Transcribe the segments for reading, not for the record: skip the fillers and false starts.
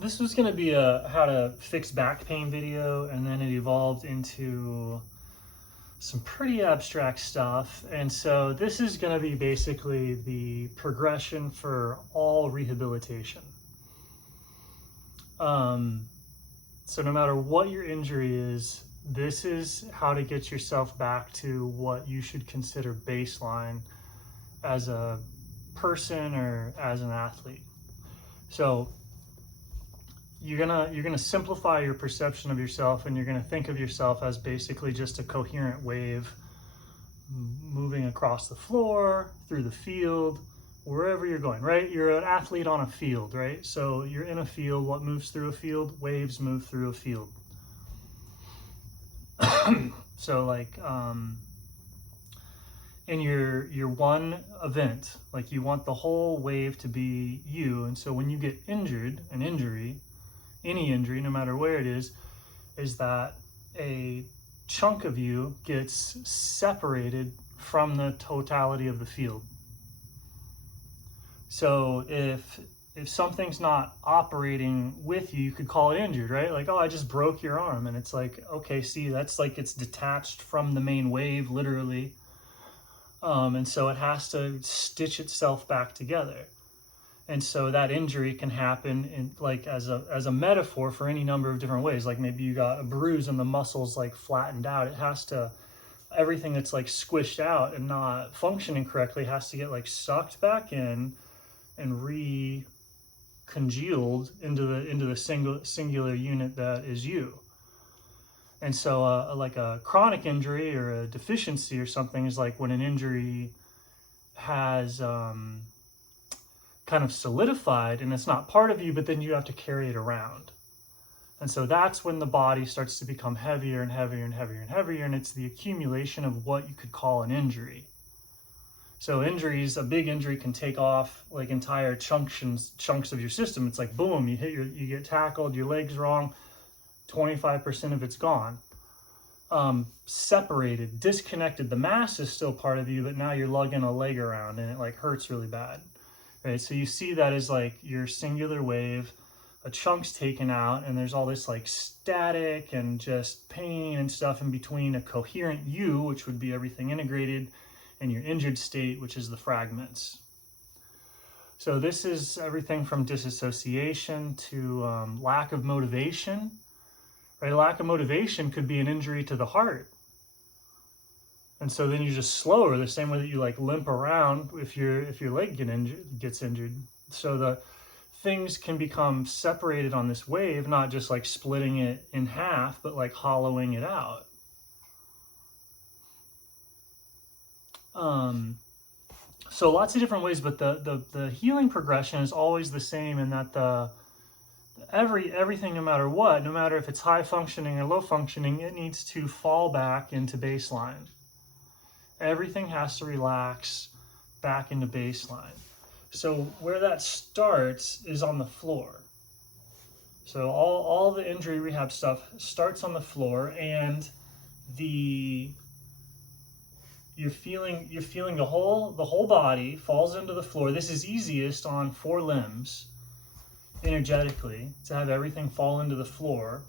This was going to be a how to fix back pain video, and then it evolved into some pretty abstract stuff. And so this is going to be basically the progression for all rehabilitation. So no matter what your injury is, this is how to get yourself back to what you should consider baseline as a person or as an athlete. So you're gonna simplify your perception of yourself, and you're gonna think of yourself as basically just a coherent wave moving across the floor, through the field, wherever you're going, right? You're an athlete on a field, right? So you're in a field. What moves through a field? Waves move through a field. So like in your one event, like you want the whole wave to be you. And so when you get injured, an injury, any injury, no matter where it is that a chunk of you gets separated from the totality of the field. So if something's not operating with you, you could call it injured, right? Like, oh, I just broke your arm. And it's like, okay, see, that's like it's detached from the main wave, literally. And so it has to stitch itself back together. And so that injury can happen in like as a metaphor for any number of different ways. Like maybe you got a bruise and the muscles like flattened out. It has to, everything that's like squished out and not functioning correctly has to get like sucked back in and congealed into the singular unit that is you. And so like a chronic injury or a deficiency or something is like when an injury has kind of solidified and it's not part of you, but then you have to carry it around. And so that's when the body starts to become heavier and heavier and heavier and heavier, and it's the accumulation of what you could call an injury. So injuries, a big injury can take off like entire chunks of your system. It's like boom, you get tackled, your leg's wrong, 25% of it's gone. Separated, disconnected. The mass is still part of you, but now you're lugging a leg around and it like hurts really bad. Right? So you see that as like your singular wave, a chunk's taken out, and there's all this like static and just pain and stuff in between a coherent you, which would be everything integrated, and your injured state, which is the fragments. So this is everything from disassociation to lack of motivation. Right? Lack of motivation could be an injury to the heart. And so then you're just slower, the same way that you like limp around if your leg gets injured. So the things can become separated on this wave, not just like splitting it in half, but like hollowing it out. So lots of different ways, but the healing progression is always the same in that everything, no matter what, no matter if it's high functioning or low functioning, it needs to fall back into baseline. Everything has to relax back into baseline. So where that starts is on the floor. So all the injury rehab stuff starts on the floor, and you're feeling the whole body falls into the floor. This is easiest on 4 limbs energetically, to have everything fall into the floor.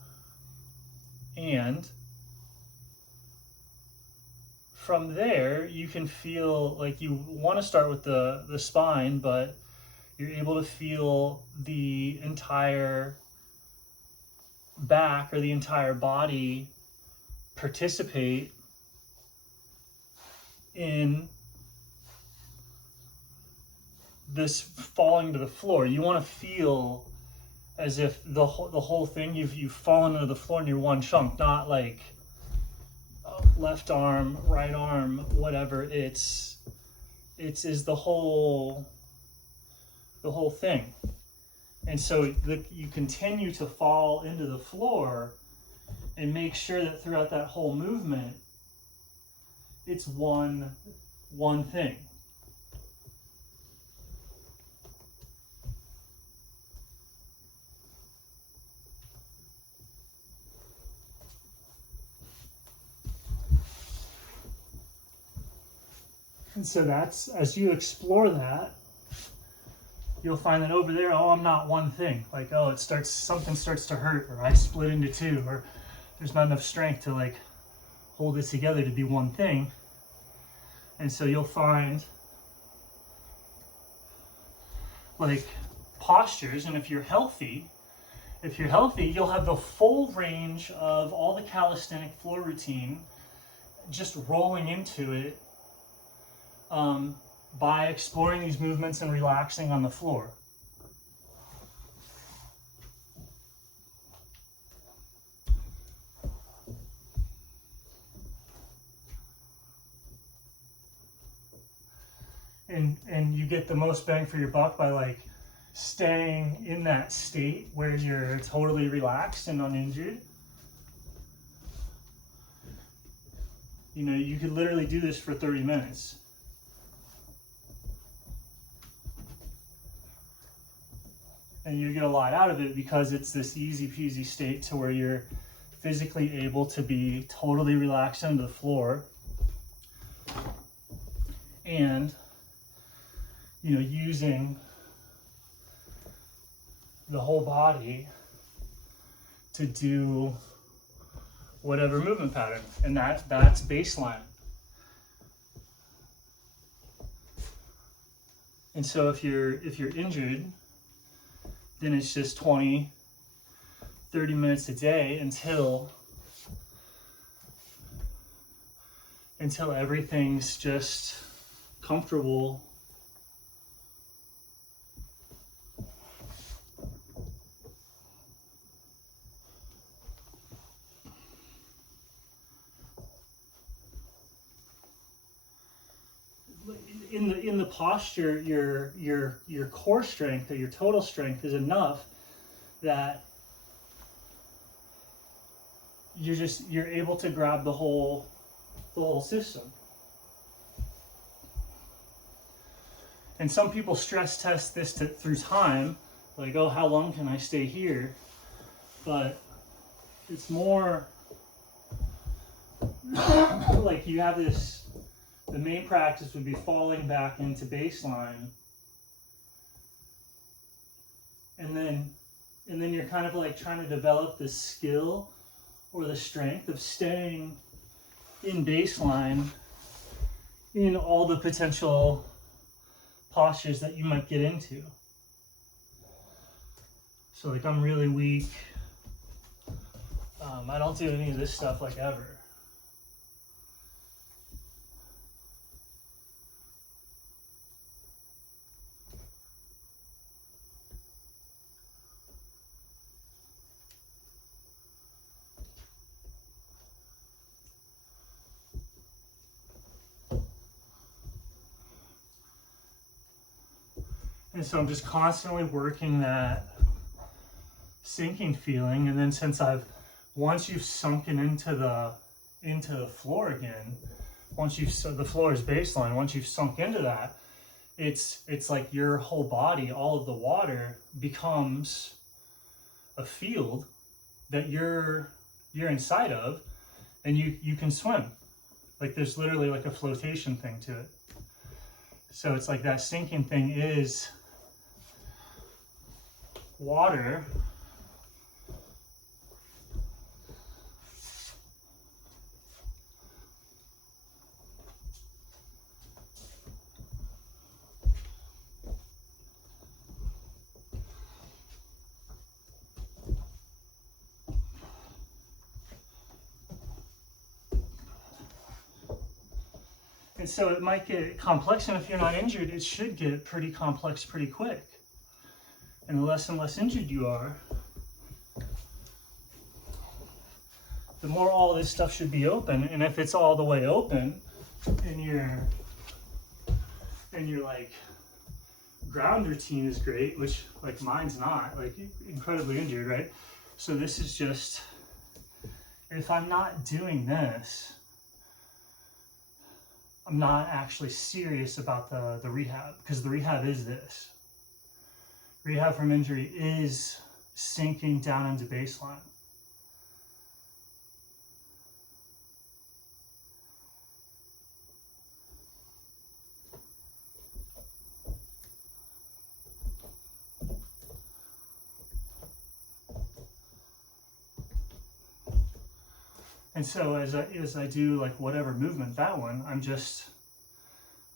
And from there, you can feel like you want to start with the spine, but you're able to feel the entire back or the entire body participate in this falling to the floor. You want to feel as if the whole thing, you've fallen into the floor in your one chunk, not like left arm, right arm, whatever. It's is the whole thing. And so you continue to fall into the floor, and make sure that throughout that whole movement, it's one thing. And so that's, as you explore that, you'll find that over there, oh, I'm not one thing. Like, oh, something starts to hurt, or I split into two, or there's not enough strength to like hold it together to be one thing. And so you'll find like postures, and if you're healthy, you'll have the full range of all the calisthenic floor routine just rolling into it by exploring these movements and relaxing on the floor. And you get the most bang for your buck by like staying in that state where you're totally relaxed and uninjured. You know, you could literally do this for 30 minutes. And you get a lot out of it because it's this easy peasy state to where you're physically able to be totally relaxed onto the floor. And, you know, using the whole body to do whatever movement pattern, and that's baseline. And so if you're injured, then it's just 20, 30 minutes a day until everything's just comfortable. In the posture, your core strength or your total strength is enough that you're able to grab the whole system. And some people stress test this through time, like, oh, how long can I stay here? But it's more like you have this. The main practice would be falling back into baseline, and then you're kind of like trying to develop the skill or the strength of staying in baseline in all the potential postures that you might get into. So like, I'm really weak. I don't do any of this stuff like ever. And so I'm just constantly working that sinking feeling. And then once you've sunken into the floor again, the floor is baseline, once you've sunk into that, it's like your whole body, all of the water becomes a field that you're inside of, and you can swim. Like, there's literally like a flotation thing to it. So it's like that sinking thing is water and so it might get complex, and if you're not injured, it should get pretty complex pretty quick. And the less and less injured you are, the more all this stuff should be open. And if it's all the way open, and your like ground routine is great, which like mine's not, like incredibly injured, right? So this is just, if I'm not doing this, I'm not actually serious about the rehab, because the rehab is this. Rehab from injury is sinking down into baseline. And so as I do like whatever movement, that one, I'm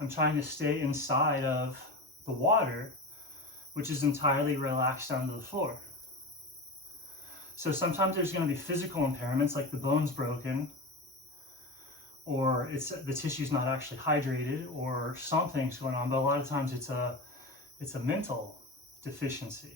trying to stay inside of the water, which is entirely relaxed onto the floor. So sometimes there's going to be physical impairments, like the bone's broken, or the tissue's not actually hydrated, or something's going on. But a lot of times it's a mental deficiency.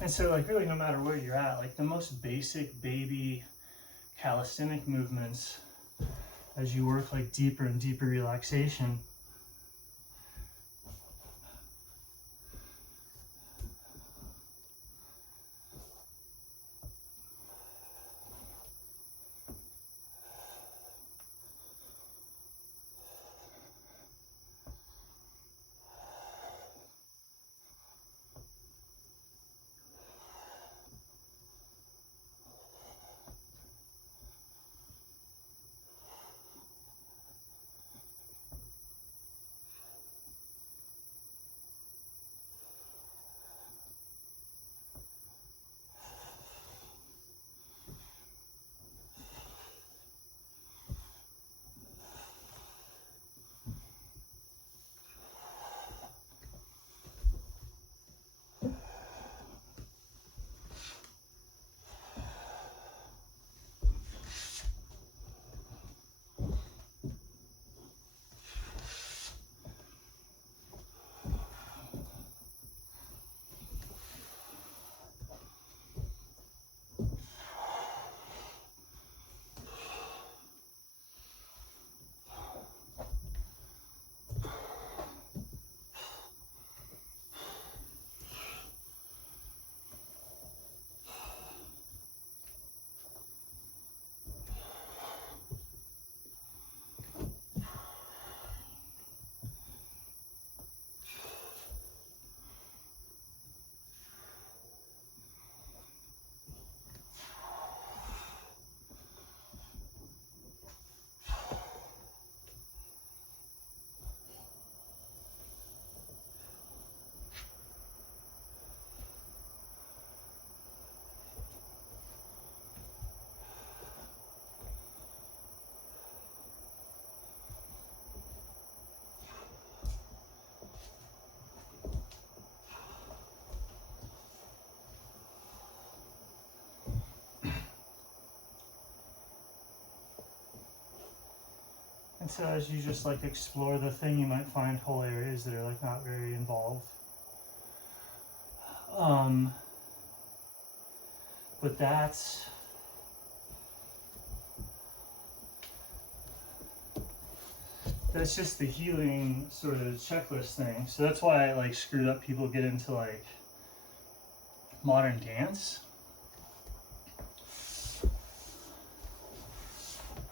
And so, like, really, no matter where you're at, like the most basic baby calisthenic movements, as you work like deeper and deeper relaxation, and so as you just like explore the thing, you might find whole areas that are like not very involved. But that's just the healing sort of checklist thing. So that's why I like screwed up people get into like modern dance.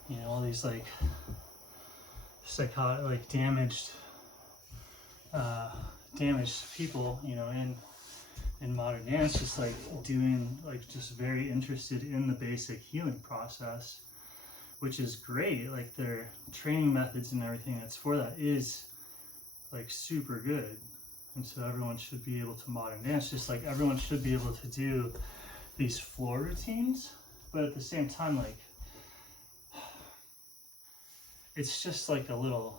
You know, all these like psychotic, like damaged people, you know, in in modern dance, just like doing, like just very interested in the basic healing process, which is great. Like their training methods and everything that's for that is like super good. And so everyone should be able to modern dance, just like everyone should be able to do these floor routines. But at the same time, like it's just like a little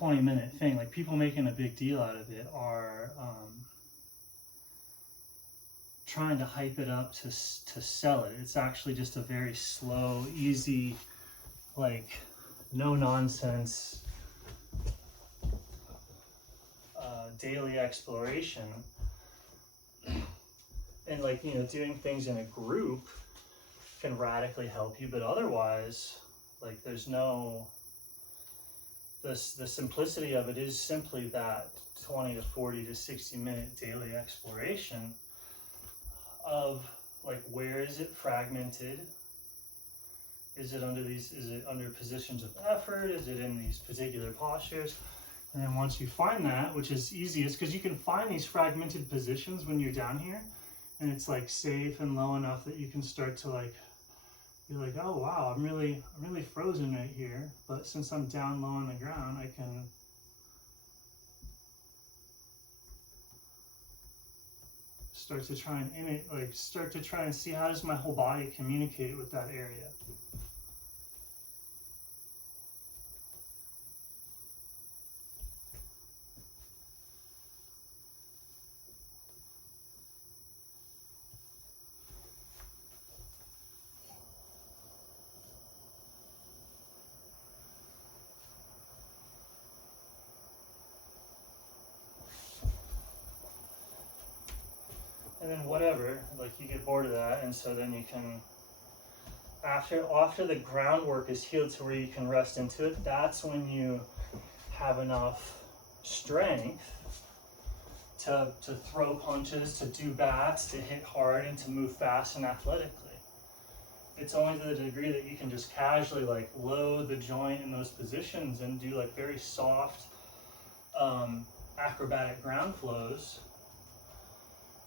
20-minute thing. Like people making a big deal out of it are trying to hype it up to sell it. It's actually just a very slow, easy, like no nonsense daily exploration. And like, you know, doing things in a group can radically help you, but otherwise, like there's no, the simplicity of it is simply that 20 to 40 to 60 minute daily exploration of like, where is it fragmented? Is it under positions of effort? Is it in these particular postures? And then once you find that, which is easiest, because you can find these fragmented positions when you're down here, and it's like safe and low enough that you can start to like, you're like, oh wow, I'm really frozen right here. But since I'm down low on the ground, I can start to try and see how does my whole body communicate with that area. And then whatever, like you get bored of that, and so then you can, after the groundwork is healed to where you can rest into it, that's when you have enough strength to throw punches, to do bats, to hit hard, and to move fast and athletically. It's only to the degree that you can just casually like load the joint in those positions and do like very soft acrobatic ground flows.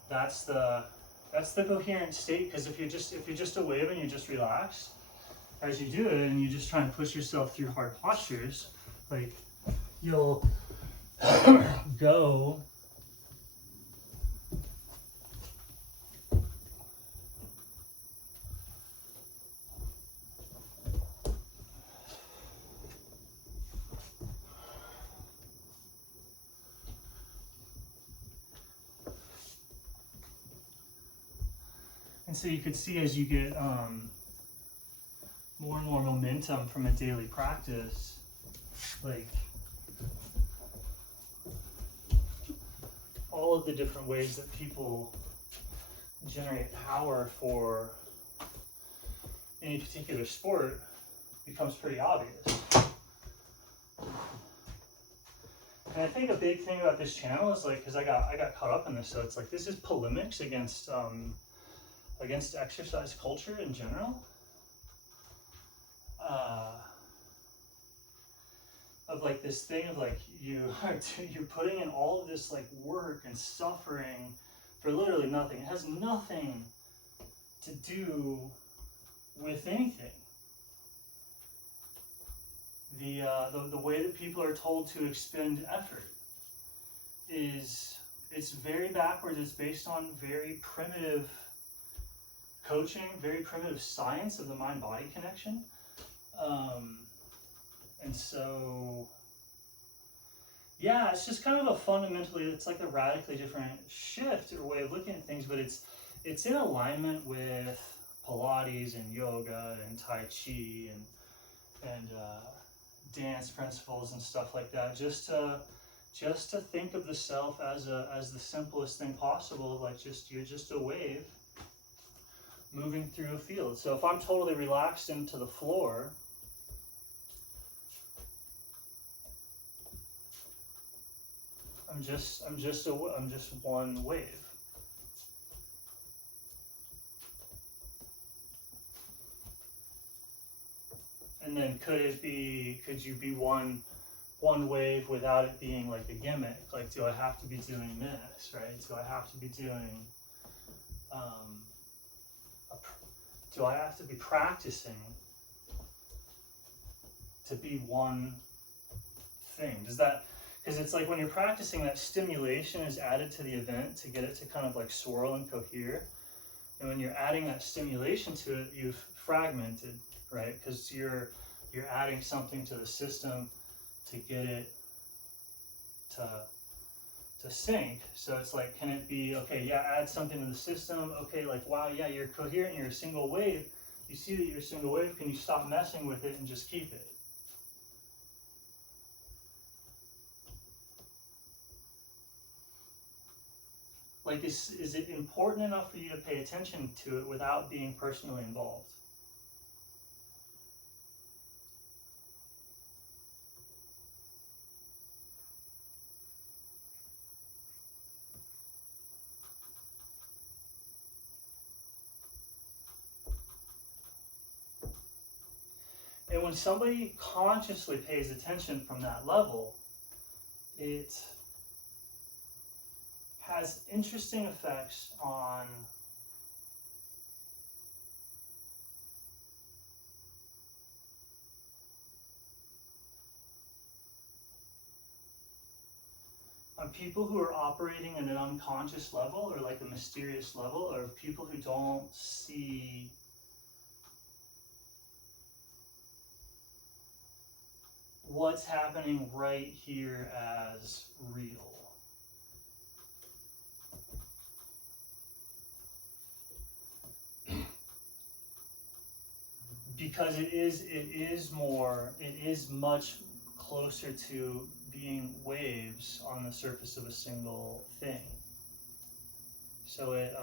That's the coherent state. Because if you're just a wave and you're just relaxed as you do it, and you just try and push yourself through hard postures, like you'll go and so you could see as you get more and more momentum from a daily practice, like all of the different ways that people generate power for any particular sport becomes pretty obvious. And I think a big thing about this channel is like, because I got caught up in this, so it's like this is polemics against exercise culture in general. Of like this thing of like you're putting in all of this like work and suffering for literally nothing. It has nothing to do with anything. The way that people are told to expend effort it's very backwards. It's based on very primitive coaching, very primitive science of the mind-body connection. And so, yeah, it's just kind of a fundamentally, it's like a radically different shift or way of looking at things, but it's in alignment with Pilates and yoga and Tai Chi and dance principles and stuff like that. Just to think of the self as the simplest thing possible. Like you're just a wave moving through a field. So if I'm totally relaxed into the floor, I'm just one wave. And then could you be one one wave without it being like a gimmick. Like, do I have to be doing this, right? Do I have to be doing, do I have to be practicing to be one thing? Does that, because it's like when you're practicing, that stimulation is added to the event to get it to kind of like swirl and cohere. And when you're adding that stimulation to it, you've fragmented, right? Because you're adding something to the system to get it to sync. So it's like, can it be, okay, yeah, add something to the system. Okay, like, wow, yeah, you're coherent, you're a single wave. You see that you're a single wave, can you stop messing with it and just keep it? Like, is it important enough for you to pay attention to it without being personally involved? And when somebody consciously pays attention from that level, it has interesting effects on people who are operating at an unconscious level or like a mysterious level, or people who don't see what's happening right here as real. Because it is much closer to being waves on the surface of a single thing. So it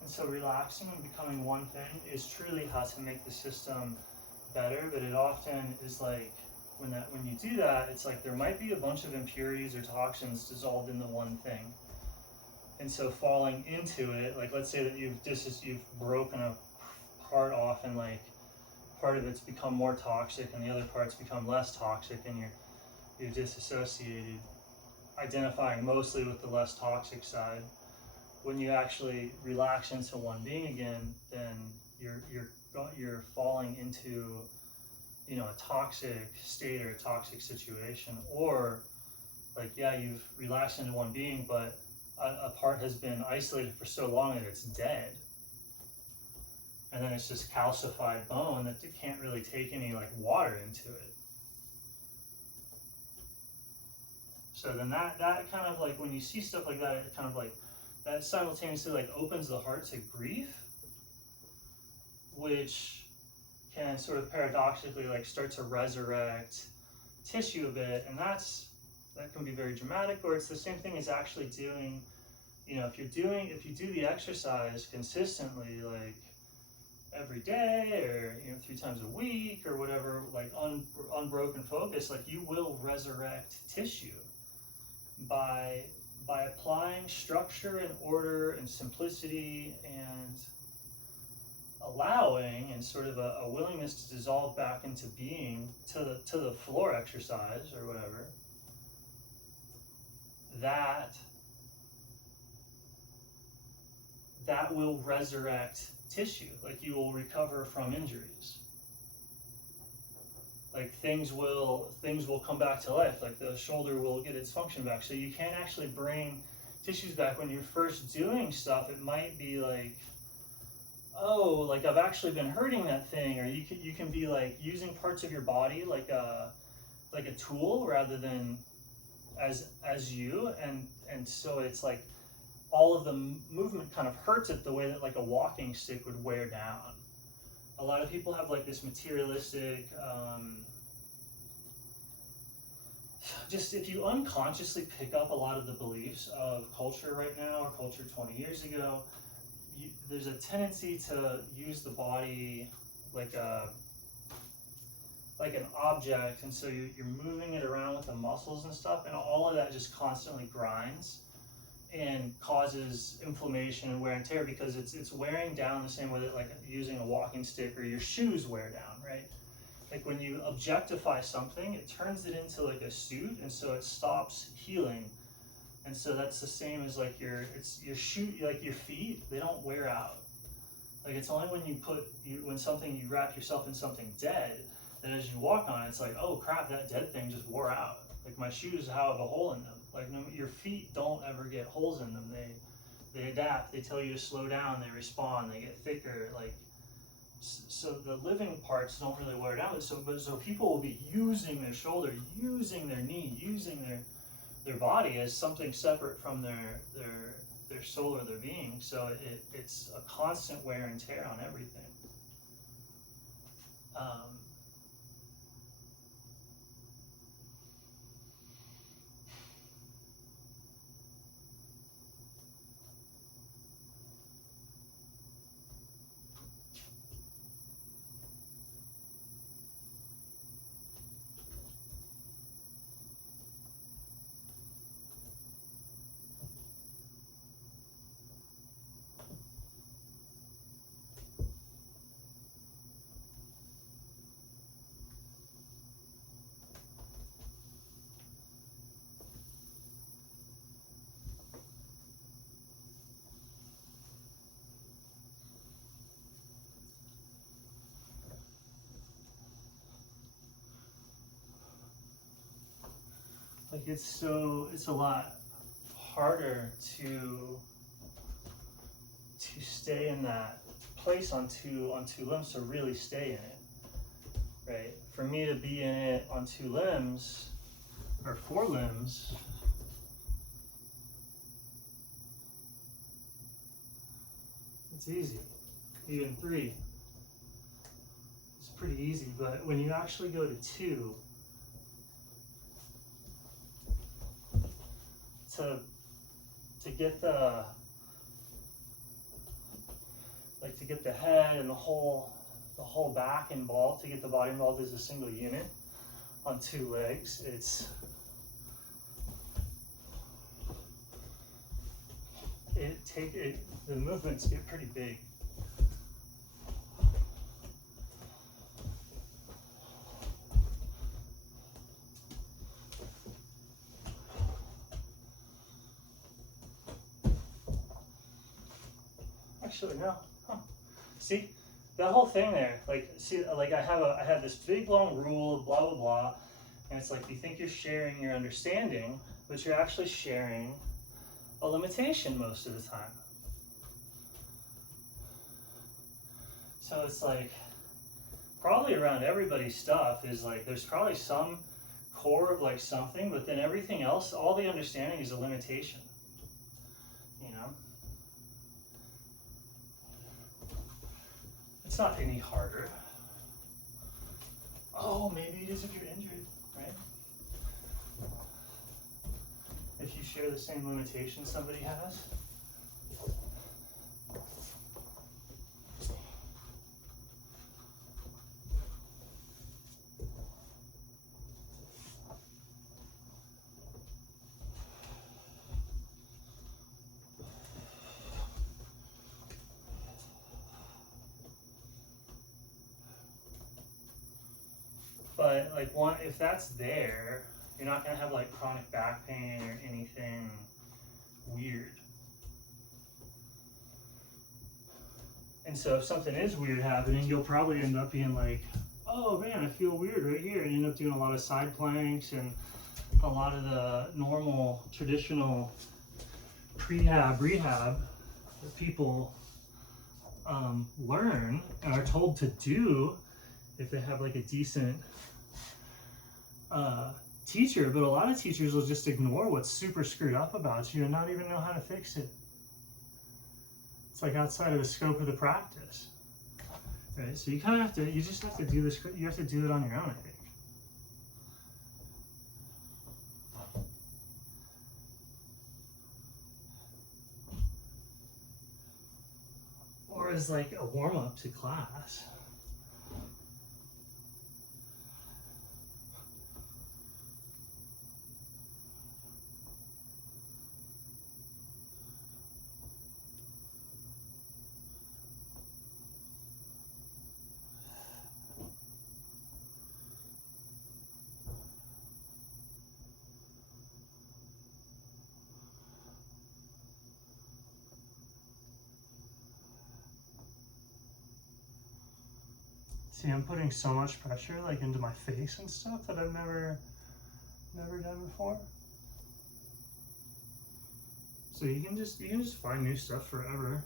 and so relaxing and becoming one thing is truly how to make the system better, but it often is like when you do that, it's like there might be a bunch of impurities or toxins dissolved in the one thing. And so falling into it, like let's say that you've broken a part off and like part of it's become more toxic and the other parts become less toxic, and you're disassociated, identifying mostly with the less toxic side. When you actually relax into one being again, then you're falling into, you know, a toxic state or a toxic situation, or like, yeah, you've relaxed into one being, but a part has been isolated for so long that it's dead, and then it's just calcified bone that it can't really take any like water into it. So then that kind of like, when you see stuff like that, it kind of like that simultaneously like opens the heart to grief, which can sort of paradoxically like start to resurrect tissue a bit, and that can be very dramatic. Or it's the same thing as actually doing, you know, if you do the exercise consistently, like every day, or, you know, 3 times a week or whatever, like unbroken focus, like you will resurrect tissue by by applying structure and order and simplicity and allowing and sort of a willingness to dissolve back into being to the floor exercise or whatever, that will resurrect tissue. Like, you will recover from injuries. Like, things will come back to life. Like, the shoulder will get its function back. So you can't actually bring tissues back. When you're first doing stuff, it might be like, oh, like I've actually been hurting that thing, or you can be like using parts of your body like a tool rather than as you, and so it's like all of the movement kind of hurts it the way that like a walking stick would wear down. A lot of people have like this materialistic, just if you unconsciously pick up a lot of the beliefs of culture right now or culture 20 years ago, there's a tendency to use the body like an object, and so you're moving it around with the muscles and stuff, and all of that just constantly grinds and causes inflammation and wear and tear, because it's wearing down the same way that like using a walking stick or your shoes wear down, right? Like, when you objectify something, it turns it into like a suit, and so it stops healing. And so that's the same as like your feet, they don't wear out. Like, it's only when you wrap yourself in something dead, that as you walk on it, it's like, oh crap, that dead thing just wore out. Like, my shoes have a hole in them. Like, no, your feet don't ever get holes in them. They adapt. They tell you to slow down. They respond. They get thicker. Like, so the living parts don't really wear down. So people will be using their shoulder, using their knee, using their body as something separate from their soul or their being. So it's a constant wear and tear on everything. Like, it's a lot harder to stay in that place on two limbs, to really stay in it, right? For me to be in it on 2 limbs or 4 limbs, it's easy. Even 3, it's pretty easy. But when you actually go to 2, to get the head and the whole back involved, to get the body involved as a single unit on 2 legs, the movements get pretty big. Actually, no. Huh. See, that whole thing there, like, see, like I have this big long rule, blah blah blah, and it's like you think you're sharing your understanding, but you're actually sharing a limitation most of the time. So it's like, probably around everybody's stuff is like, there's probably some core of like something, but then everything else, all the understanding is a limitation, you know? It's not any harder. Oh, maybe it is if you're injured, right? If you share the same limitation somebody has. But like if that's there, you're not gonna have like chronic back pain or anything weird. And so if something is weird happening, you'll probably end up being like, oh man, I feel weird right here. And you end up doing a lot of side planks and a lot of the normal traditional prehab rehab that people learn and are told to do if they have like a decent teacher. But a lot of teachers will just ignore what's super screwed up about you and not even know how to fix it. It's like outside of the scope of the practice, right? So you kind of have to, you just have to do this, you have to do it on your own, I think. Or as like a warm-up to class. See, I'm putting so much pressure like into my face and stuff that I've never done before. So you can just find new stuff forever.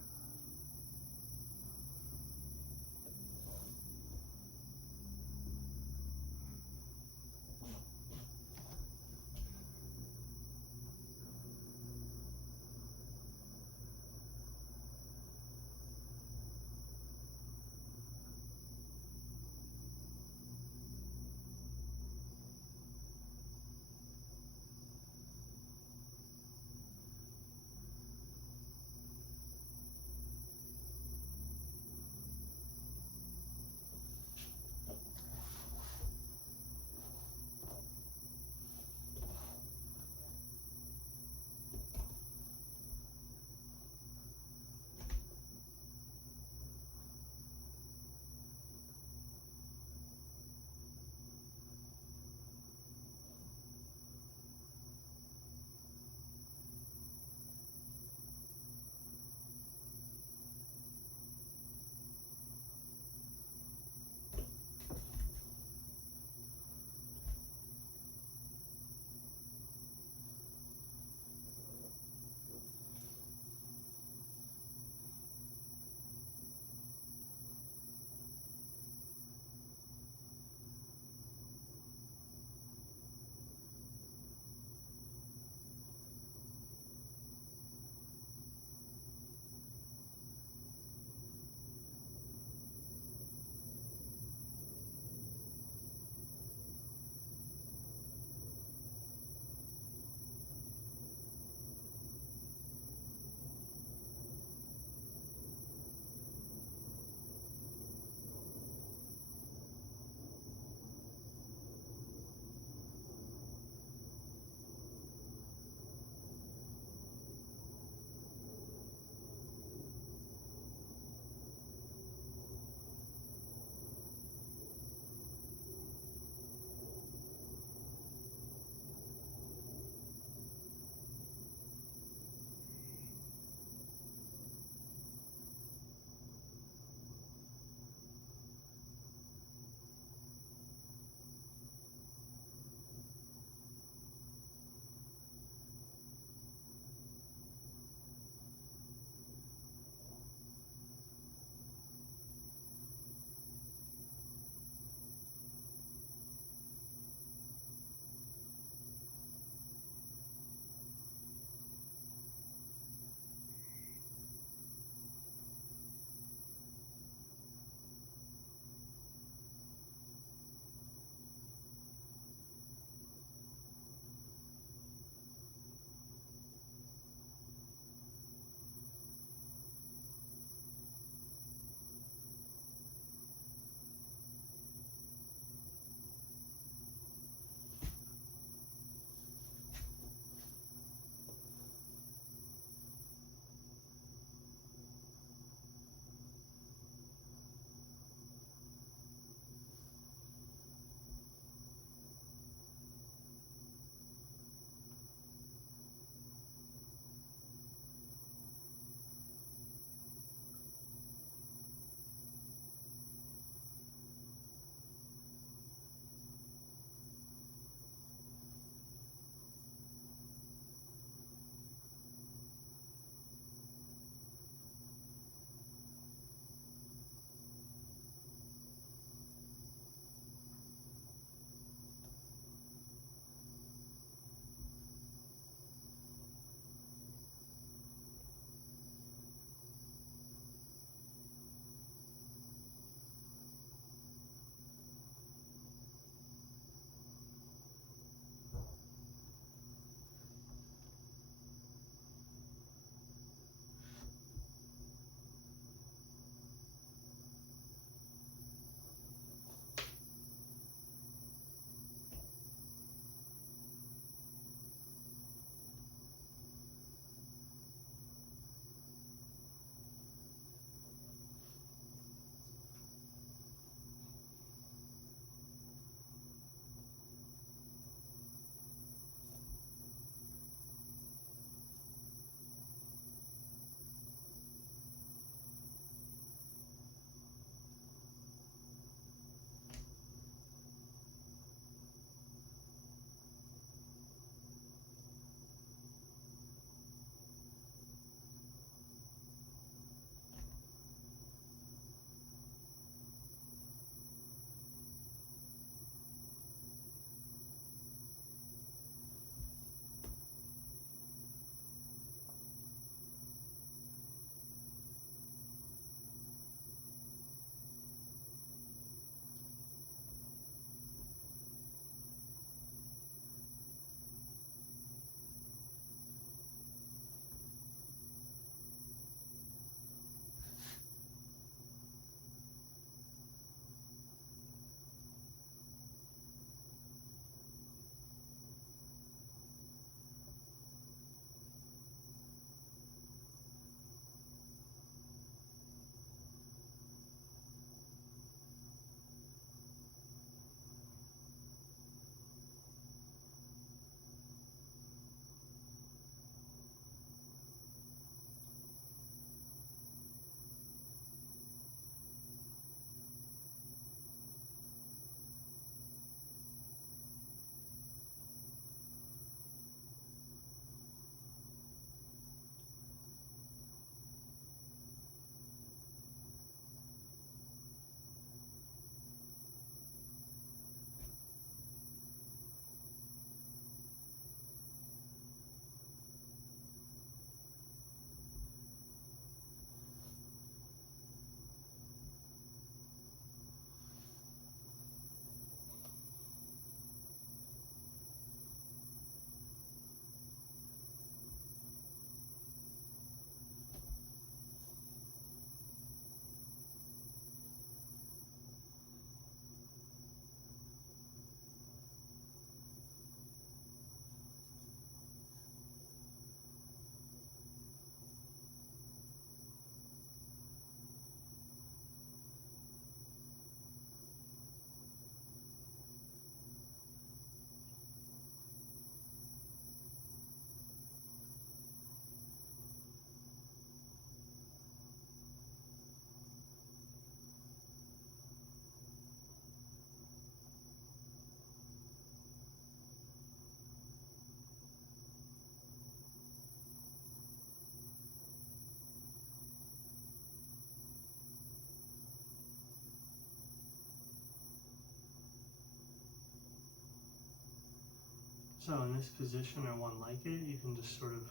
So in this position or one like it, you can just sort of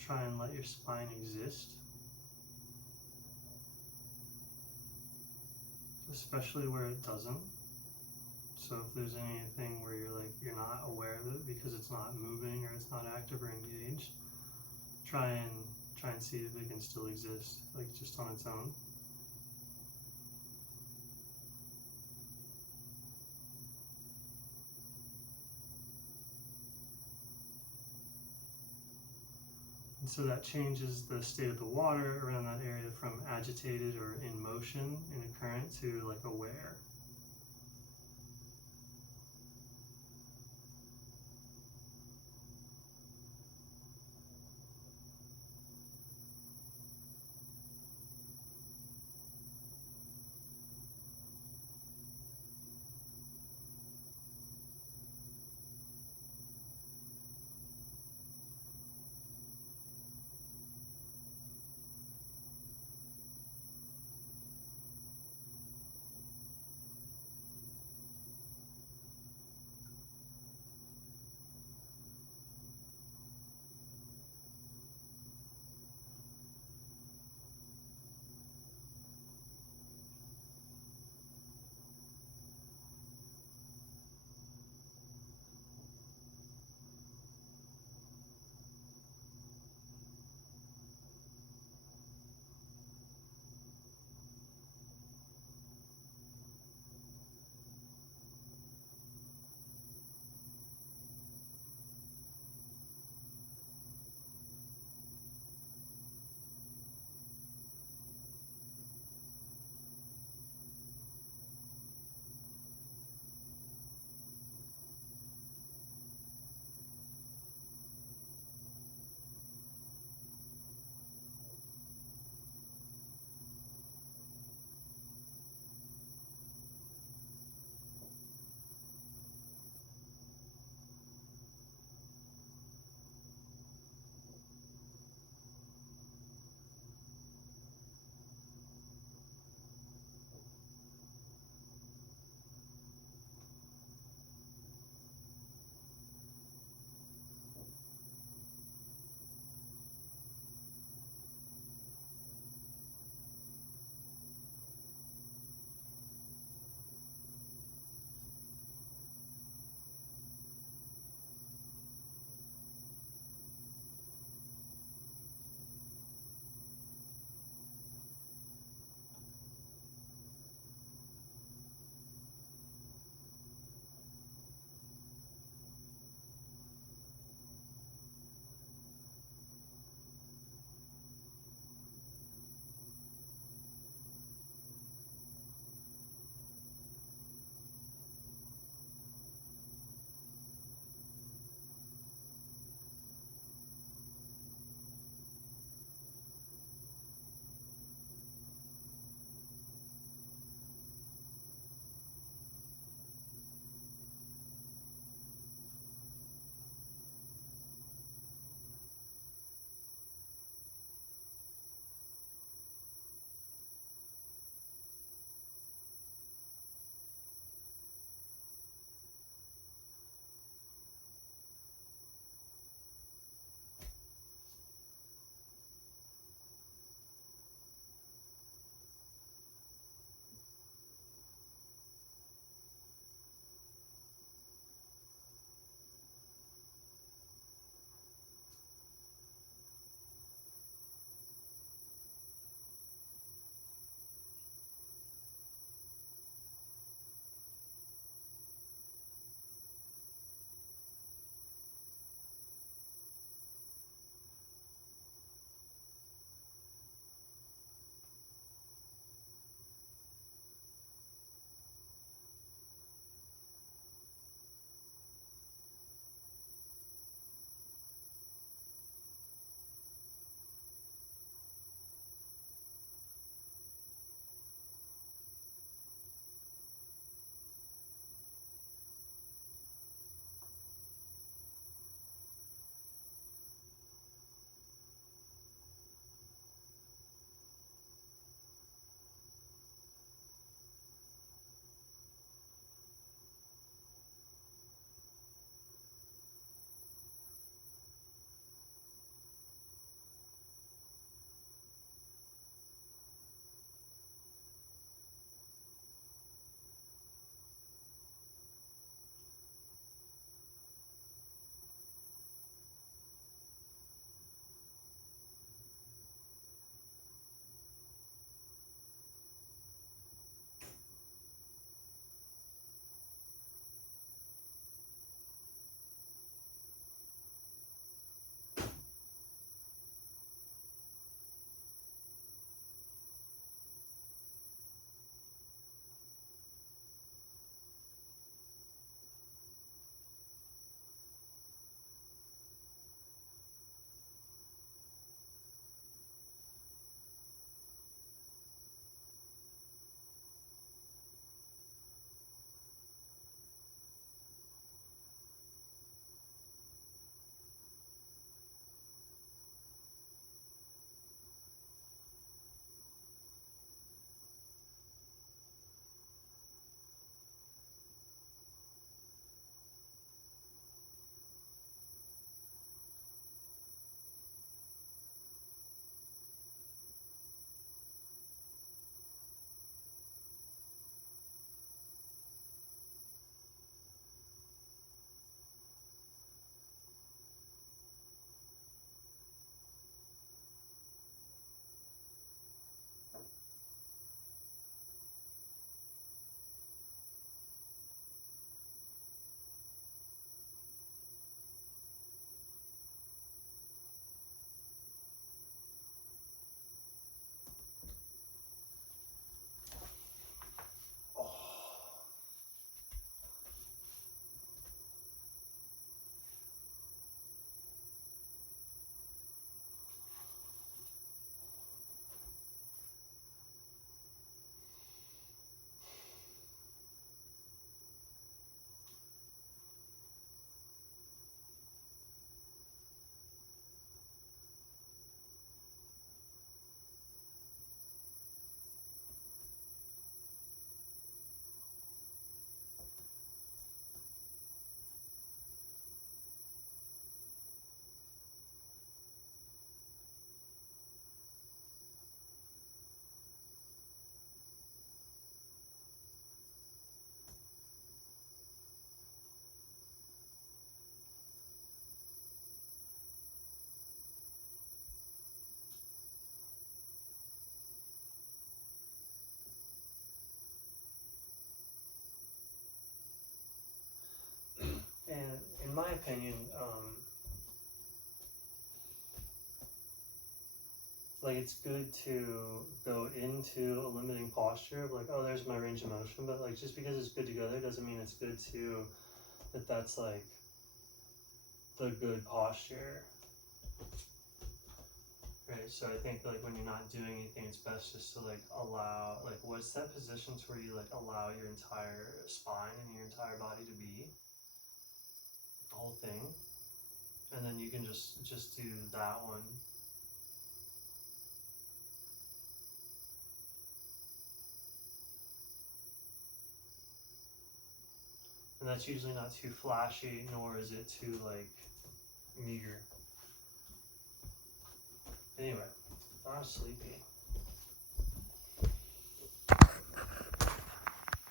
try and let your spine exist, especially where it doesn't. So if there's anything where you're not aware of it because it's not moving or it's not active or engaged, try and see if it can still exist, like just on its own. And so that changes the state of the water around that area from agitated or in motion in a current to like aware. like it's good to go into a limiting posture of like, oh, there's my range of motion, but like just because it's good to go there doesn't mean it's good to that's like the good posture. Right, so I think like when you're not doing anything, it's best just to like allow, like what's that positions where you like allow your entire spine and your entire body to be, the whole thing, and then you can just do that one. And that's usually not too flashy, nor is it too like meager. Anyway, I'm sleepy.